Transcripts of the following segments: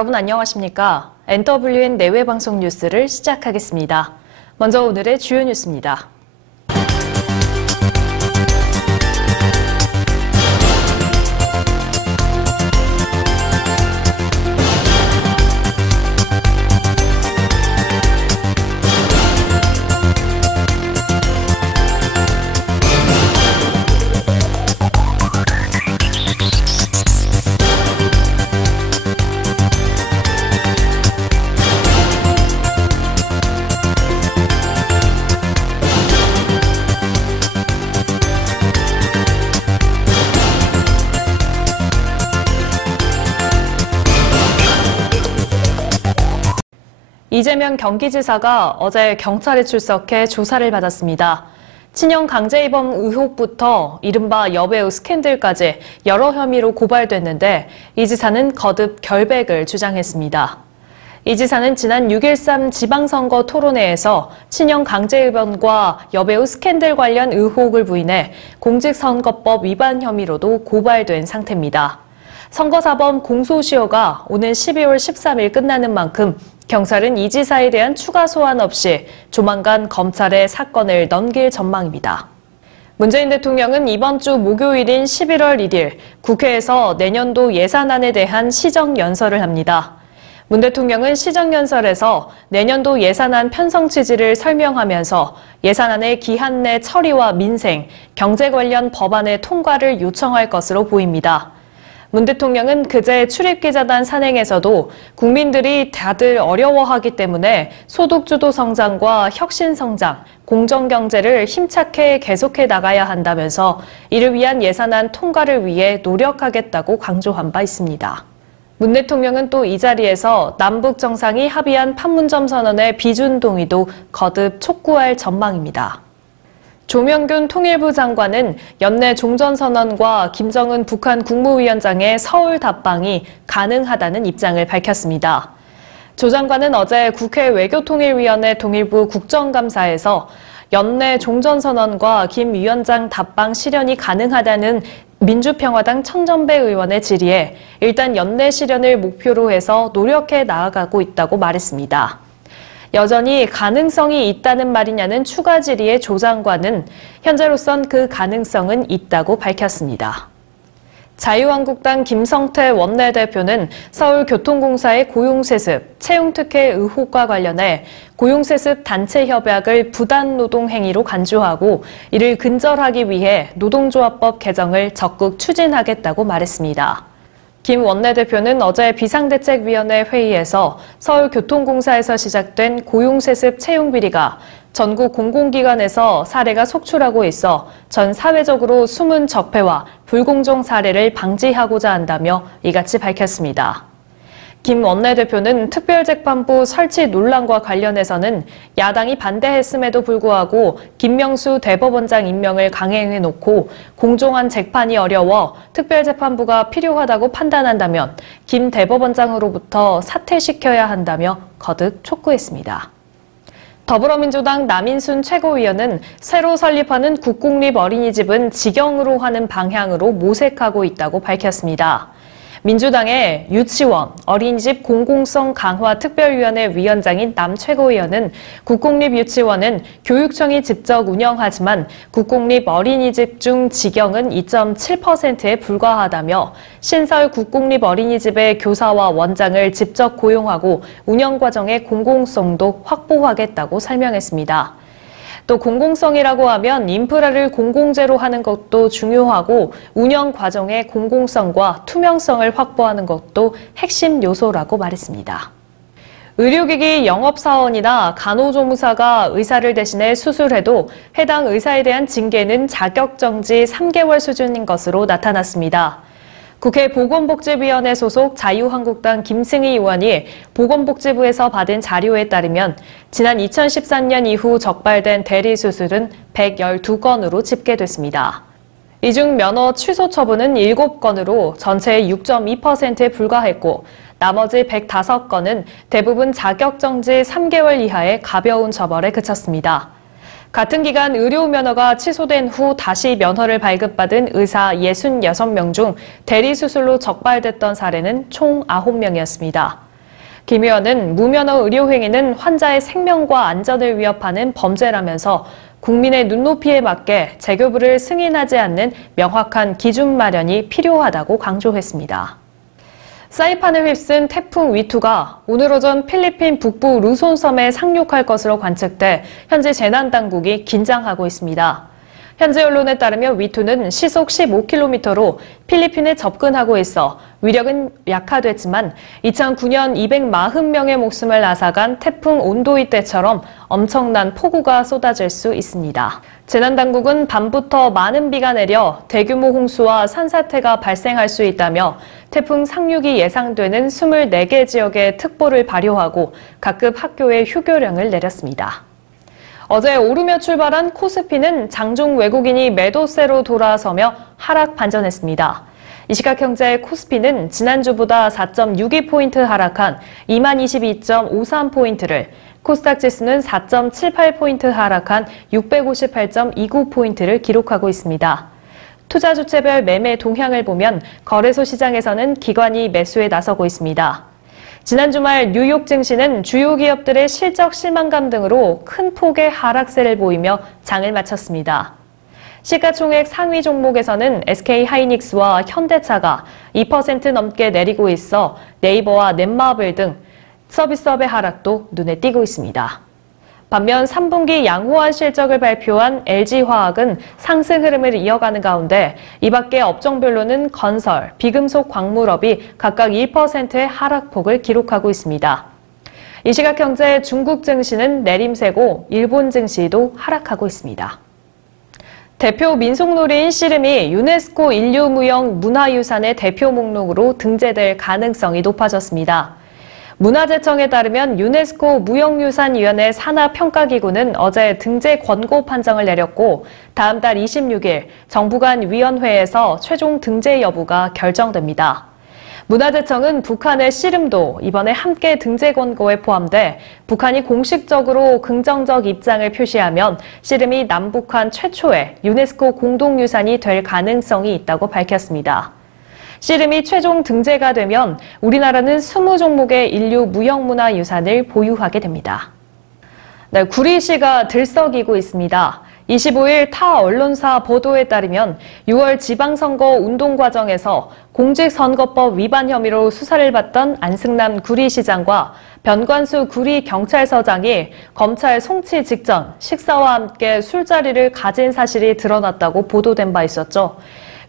여러분 안녕하십니까? NWN 내외 방송 뉴스를 시작하겠습니다. 먼저 오늘의 주요 뉴스입니다. 이재명 경기지사가 어제 경찰에 출석해 조사를 받았습니다. 친형 강제입원 의혹부터 이른바 여배우 스캔들까지 여러 혐의로 고발됐는데 이 지사는 거듭 결백을 주장했습니다. 이 지사는 지난 6.13 지방선거 토론회에서 친형 강제입원과 여배우 스캔들 관련 의혹을 부인해 공직선거법 위반 혐의로도 고발된 상태입니다. 선거사범 공소시효가 오는 12월 13일 끝나는 만큼 경찰은 이 지사에 대한 추가 소환 없이 조만간 검찰에 사건을 넘길 전망입니다. 문재인 대통령은 이번 주 목요일인 11월 1일 국회에서 내년도 예산안에 대한 시정연설을 합니다. 문 대통령은 시정연설에서 내년도 예산안 편성 취지를 설명하면서 예산안의 기한 내 처리와 민생, 경제 관련 법안의 통과를 요청할 것으로 보입니다. 문 대통령은 그제 출입기자단 산행에서도 국민들이 다들 어려워하기 때문에 소득주도 성장과 혁신 성장, 공정경제를 힘차게 계속해 나가야 한다면서 이를 위한 예산안 통과를 위해 노력하겠다고 강조한 바 있습니다. 문 대통령은 또 이 자리에서 남북 정상이 합의한 판문점 선언의 비준 동의도 거듭 촉구할 전망입니다. 조명균 통일부 장관은 연내 종전선언과 김정은 북한 국무위원장의 서울 답방이 가능하다는 입장을 밝혔습니다. 조 장관은 어제 국회 외교통일위원회 통일부 국정감사에서 연내 종전선언과 김 위원장 답방 실현이 가능하다는 민주평화당 천전배 의원의 질의에 일단 연내 실현을 목표로 해서 노력해 나아가고 있다고 말했습니다. 여전히 가능성이 있다는 말이냐는 추가 질의의 조 장관은 현재로선 그 가능성은 있다고 밝혔습니다. 자유한국당 김성태 원내대표는 서울교통공사의 고용세습, 채용특혜 의혹과 관련해 고용세습 단체 협약을 부단노동 행위로 간주하고 이를 근절하기 위해 노동조합법 개정을 적극 추진하겠다고 말했습니다. 김 원내대표는 어제 비상대책위원회 회의에서 서울교통공사에서 시작된 고용세습 채용 비리가 전국 공공기관에서 사례가 속출하고 있어 전 사회적으로 숨은 적폐와 불공정 사례를 방지하고자 한다며 이같이 밝혔습니다. 김 원내대표는 특별재판부 설치 논란과 관련해서는 야당이 반대했음에도 불구하고 김명수 대법원장 임명을 강행해놓고 공정한 재판이 어려워 특별재판부가 필요하다고 판단한다면 김 대법원장으로부터 사퇴시켜야 한다며 거듭 촉구했습니다. 더불어민주당 남인순 최고위원은 새로 설립하는 국공립 어린이집은 직영으로 하는 방향으로 모색하고 있다고 밝혔습니다. 민주당의 유치원, 어린이집 공공성 강화 특별위원회 위원장인 남 최고위원은 국공립 유치원은 교육청이 직접 운영하지만 국공립 어린이집 중 직영은 2.7%에 불과하다며 신설 국공립 어린이집의 교사와 원장을 직접 고용하고 운영 과정의 공공성도 확보하겠다고 설명했습니다. 또 공공성이라고 하면 인프라를 공공재로 하는 것도 중요하고 운영 과정의 공공성과 투명성을 확보하는 것도 핵심 요소라고 말했습니다. 의료기기 영업사원이나 간호조무사가 의사를 대신해 수술해도 해당 의사에 대한 징계는 자격정지 3개월 수준인 것으로 나타났습니다. 국회 보건복지위원회 소속 자유한국당 김승희 의원이 보건복지부에서 받은 자료에 따르면 지난 2013년 이후 적발된 대리수술은 112건으로 집계됐습니다. 이 중 면허 취소 처분은 7건으로 전체의 6.2%에 불과했고 나머지 105건은 대부분 자격정지 3개월 이하의 가벼운 처벌에 그쳤습니다. 같은 기간 의료 면허가 취소된 후 다시 면허를 발급받은 의사 66명 중 대리수술로 적발됐던 사례는 총 9명이었습니다. 김 의원은 무면허 의료행위는 환자의 생명과 안전을 위협하는 범죄라면서 국민의 눈높이에 맞게 재교부를 승인하지 않는 명확한 기준 마련이 필요하다고 강조했습니다. 사이판을 휩쓴 태풍 위투가 오늘 오전 필리핀 북부 루손섬에 상륙할 것으로 관측돼 현재 재난당국이 긴장하고 있습니다. 현재 언론에 따르면 위투는 시속 15km로 필리핀에 접근하고 있어 위력은 약화됐지만 2009년 240명의 목숨을 앗아간 태풍 온도이 때처럼 엄청난 폭우가 쏟아질 수 있습니다. 재난당국은 밤부터 많은 비가 내려 대규모 홍수와 산사태가 발생할 수 있다며 태풍 상륙이 예상되는 24개 지역에 특보를 발효하고 각급 학교에 휴교령을 내렸습니다. 어제 오르며 출발한 코스피는 장중 외국인이 매도세로 돌아서며 하락 반전했습니다. 이 시각 현재 코스피는 지난주보다 4.62포인트 하락한 2022.53포인트를 코스닥 지수는 4.78포인트 하락한 658.29포인트를 기록하고 있습니다. 투자 주체별 매매 동향을 보면 거래소 시장에서는 기관이 매수에 나서고 있습니다. 지난 주말 뉴욕 증시는 주요 기업들의 실적 실망감 등으로 큰 폭의 하락세를 보이며 장을 마쳤습니다. 시가총액 상위 종목에서는 SK 하이닉스와 현대차가 2% 넘게 내리고 있어 네이버와 넷마블 등 서비스업의 하락도 눈에 띄고 있습니다. 반면 3분기 양호한 실적을 발표한 LG화학은 상승 흐름을 이어가는 가운데 이 밖에 업종별로는 건설, 비금속 광물업이 각각 1%의 하락폭을 기록하고 있습니다. 이 시각 현재 중국 증시는 내림세고 일본 증시도 하락하고 있습니다. 대표 민속놀이인 씨름이 유네스코 인류무형 문화유산의 대표 목록으로 등재될 가능성이 높아졌습니다. 문화재청에 따르면 유네스코 무형유산위원회 산하평가기구는 어제 등재 권고 판정을 내렸고 다음 달 26일 정부 간 위원회에서 최종 등재 여부가 결정됩니다. 문화재청은 북한의 씨름도 이번에 함께 등재 권고에 포함돼 북한이 공식적으로 긍정적 입장을 표시하면 씨름이 남북한 최초의 유네스코 공동유산이 될 가능성이 있다고 밝혔습니다. 씨름이 최종 등재가 되면 우리나라는 20종목의 인류 무형문화 유산을 보유하게 됩니다. 네, 구리시가 들썩이고 있습니다. 25일 타 언론사 보도에 따르면 6월 지방선거 운동 과정에서 공직선거법 위반 혐의로 수사를 받던 안승남 구리시장과 변관수 구리 경찰서장이 검찰 송치 직전 식사와 함께 술자리를 가진 사실이 드러났다고 보도된 바 있었죠.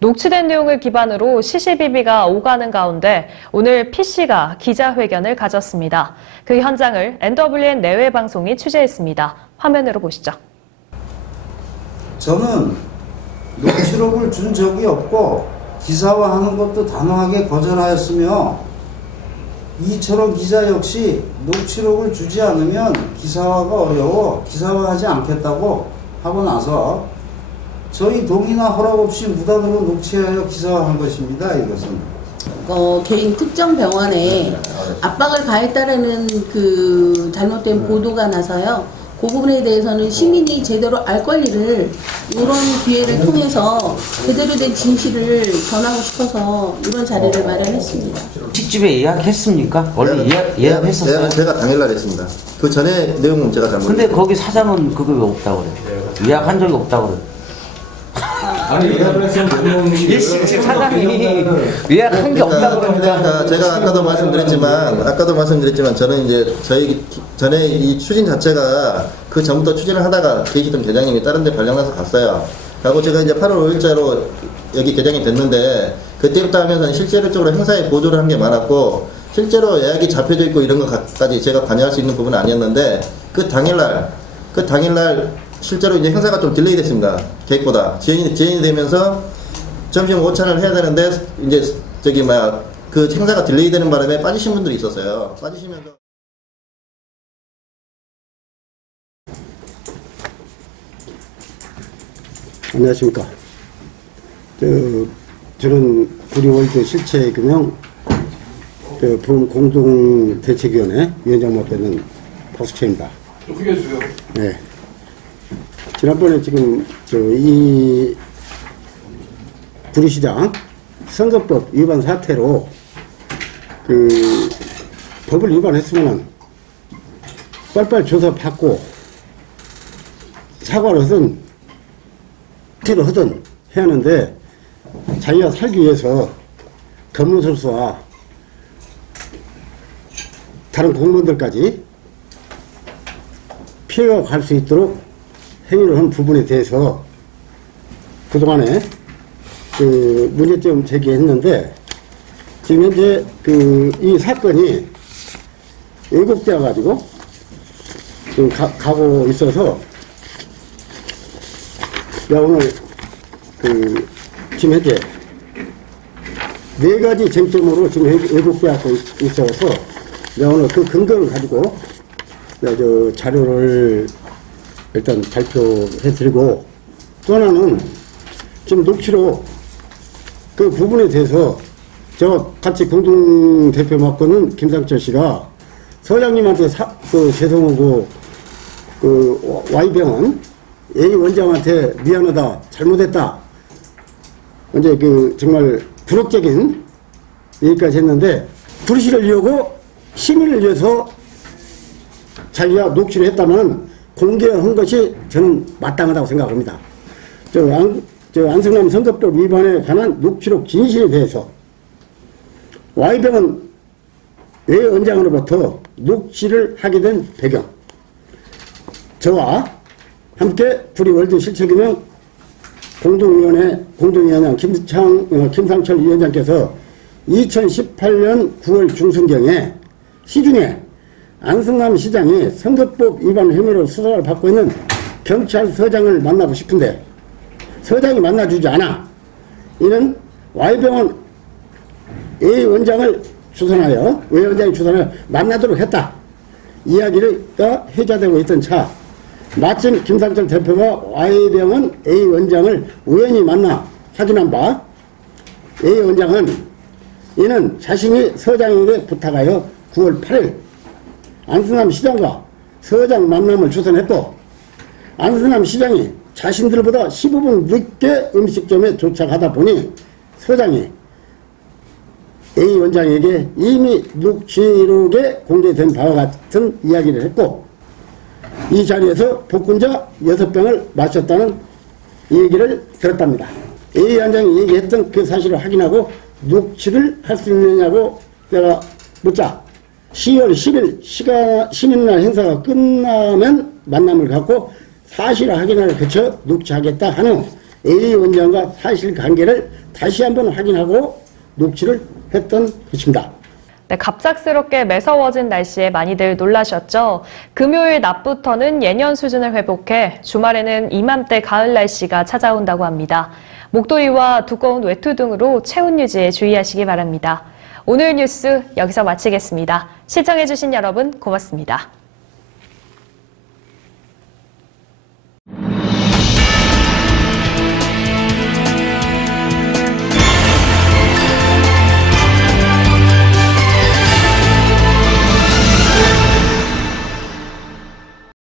녹취된 내용을 기반으로 CCBB가 오가는 가운데 오늘 PC가 기자회견을 가졌습니다. 그 현장을 NWN 내외 방송이 취재했습니다. 화면으로 보시죠. 저는 녹취록을 준 적이 없고 기사화하는 것도 단호하게 거절하였으며 이철호 기자 역시 녹취록을 주지 않으면 기사화가 어려워 기사화하지 않겠다고 하고 나서 저희 동의나 허락 없이 무단으로 녹취하여 기사화한 것입니다. 이것은. 어, 개인 특정 병원에 압박을 가했다라는 그 잘못된 보도가 나서요. 그 부분에 대해서는 시민이 제대로 알 권리를 이런 기회를 통해서 제대로 된 진실을 전하고 싶어서 이런 자리를 마련했습니다. 식집에 예약했습니까? 원래 예약, 예약했었어요? 예약은 제가 당일날 했습니다. 그 전에 내용은 제가 잘못. 근데 거기 사장은 그거 왜 없다고 그래? 예약한 적이 없다고 그래. 아니 예약을 했으면 너무 일식집 사장이 예약한 게 없다고 그러니까 그러니까 제가 아까도 말씀드렸지만 아까도 말씀드렸지만 저는 이제 저희 전에 이 추진 자체가 그 전부터 추진을 하다가 계시던 계장님이 다른 데 발령나서 갔어요. 하고 제가 이제 8월 5일자로 여기 개장이 됐는데 그때부터 하면서 실제적으로 행사에 보조를 한 게 많았고 실제로 예약이 잡혀져 있고 이런 것까지 제가 관여할 수 있는 부분은 아니었는데 그 당일날 그 당일날 실제로 이제 행사가 좀 딜레이 됐습니다. 계획보다. 지연이, 지연이 되면서 점심 오찬을 해야 되는데 이제 저기 뭐야 그 행사가 딜레이 되는 바람에 빠지신 분들이 있었어요. 빠지시면서 안녕하십니까. 저, 저는 구리월드 실체금융 그 보험 공동대책위원회 위원장 맡고 박수채입니다. 좀 크게 해주세요. 네. 지난번에 지금 저이 구리시장 선거법 위반 사태로 그 법을 위반했으면은 빨리빨리 조사 받고 사과를 하든 퇴를 하든 해야 하는데 자기가 살기 위해서 검문설수와 다른 공무원들까지 피해가 갈 수 있도록 행위를 한 부분에 대해서 그동안에 그 문제점 제기했는데 지금 현재 그 이 사건이 왜곡되어 가지고 지금 가, 가고 있어서 내가 오늘 그 지금 현재 네 가지 쟁점으로 지금 왜- 왜곡되어 있어서 내가 오늘 그 근거를 가지고 내가 저 자료를 일단 발표해 드리고 또 하나는 지금 녹취록 그 부분에 대해서 제가 같이 공동 대표 맡고는 김상철 씨가 서장님한테 사, 그 죄송하고 그 Y병원 A 원장한테 미안하다 잘못했다. 이제 그 정말 부력적인 얘기까지 했는데 불씨를 이용고 시민을 위해서 자기가 녹취를 했다면 공개한 것이 저는 마땅하다고 생각합니다. 저, 안, 저 안성남 선거법 위반에 관한 녹취록 진실에 대해서 Y병은 외 원장으로부터 녹취를 하게 된 배경 저와 함께 프리월드 실체규명 공동위원회 공동위원장 김창, 어, 김상철 위원장께서 2018년 9월 중순경에 시중에 안승남 시장이 선거법 위반 혐의로 수사를 받고 있는 경찰서장을 만나고 싶은데 서장이 만나주지 않아. 이는 Y병원 A 원장을 추선하여 외 원장이 추선하여 만나도록 했다. 이야기가 회자되고 있던 차. 마침 김상철 대표가 Y병원 A 원장을 우연히 만나 확인한 바 A 원장은 이는 자신이 서장에게 부탁하여 9월 8일 안승남 시장과 서장 만남을 주선했고 안승남 시장이 자신들보다 15분 늦게 음식점에 도착하다 보니 서장이 A 원장에게 이미 녹취록에 공개된 바와 같은 이야기를 했고 이 자리에서 복근자 6병을 마셨다는 얘기를 들었답니다. A 원장이 얘기했던 그 사실을 확인하고 녹취를 할 수 있느냐고 내가 묻자 10월 10일 시가, 시민날 행사가 끝나면 만남을 갖고 사실 확인을 거쳐 녹취하겠다 한 후 A 원장과 사실관계를 다시 한번 확인하고 녹취를 했던 것입니다. 네, 갑작스럽게 매서워진 날씨에 많이들 놀라셨죠? 금요일 낮부터는 예년 수준을 회복해 주말에는 이맘때 가을 날씨가 찾아온다고 합니다. 목도리와 두꺼운 외투 등으로 체온 유지에 주의하시기 바랍니다. 오늘 뉴스 여기서 마치겠습니다. 시청해주신 여러분 고맙습니다.